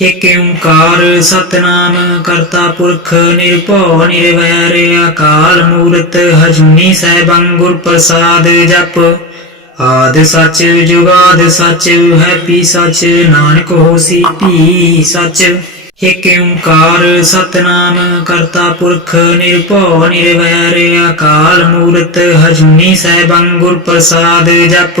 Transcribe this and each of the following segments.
ਏਕ ਓੰਕਾਰ ਸਤਨਾਮ ਕਰਤਾ ਪੁਰਖ ਨਿਰਭਉ ਨਿਰਵੈਰ ਅਕਾਲ ਮੂਰਤ ਹਜੂਨੀ ਸੈਭੰ ਗੁਰ ਪ੍ਰਸਾਦ ਜਪ। ਆਦ ਸੱਚ ਜੁਗਾਦ ਸੱਚ ਹੈ ਪੀ ਸੱਚ, ਨਾਨਕ ਹੋਸੀ ਪੀ ਸੱਚ। ਏਕ ਓੰਕਾਰ ਸਤਨਾਮ ਕਰਤਾ ਪੁਰਖ ਨਿਰਭਉ ਨਿਰਵੈਰ ਅਕਾਲ ਮੂਰਤ ਹਜੂਨੀ ਸੈਭੰ ਗੁਰ ਪ੍ਰਸਾਦ ਜਪ।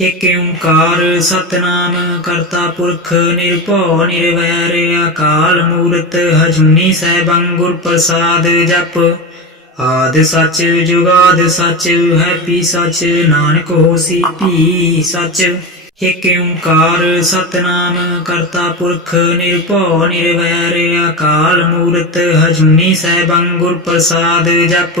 ਏਕ ਓੰਕਾਰ, ਸਤਨਾਮ ਕਰਤਾ ਪੁਰਖ ਨਿਰਭਉ ਨਿਰਵੈਰ ਅਕਾਲ ਮੂਰਤ, ਹਜੂਨੀ ਸੈਭੰ ਗੁਰ ਪ੍ਰਸਾਦ ਜਪ। ਆਦ ਸੱਚ ਜੁਗਾਦ ਸੱਚ ਹੈ ਪੀ ਸੱਚ, ਨਾਨਕ ਹੋਸੀ ਪੀ ਸੱਚ। ਏਕ ਓੰਕਾਰ, ਸਤਨਾਮ ਕਰਤਾ ਪੁਰਖ ਨਿਰਭਉ ਨਿਰਵੈਰ ਅਕਾਲ ਮੂਰਤ, ਹਜੂਨੀ ਸੈਭੰ ਗੁਰ ਪ੍ਰਸਾਦ ਜਪ।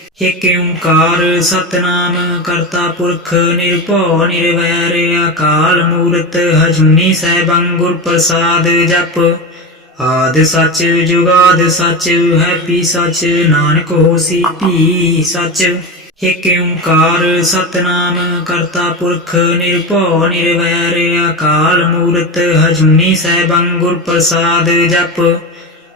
ਏਕ ਓੰਕਾਰ, ਸਤਨਾਮ ਕਰਤਾ ਪੁਰਖ ਨਿਰਭਉ ਨਿਰਵੈਰ ਅਕਾਲ ਮੂਰਤ ਹਜੂਨੀ ਸੈਭੰ ਗੁਰ ਪ੍ਰਸਾਦ ਜਪ। ਆਦ ਸੱਚ ਜੁਗਾਦ ਸੱਚ ਹੈ ਪੀ ਸੱਚ, ਨਾਨਕ ਹੋਸੀ ਪੀ ਸੱਚ। ਏਕ ਓੰਕਾਰ, ਸਤਨਾਮ ਕਰਤਾ ਪੁਰਖ ਨਿਰਭਉ ਨਿਰਵੈਰ ਅਕਾਲ ਮੂਰਤ ਹਜੂਨੀ ਸੈਭੰ ਗੁਰ ਪ੍ਰਸਾਦ ਜਪ।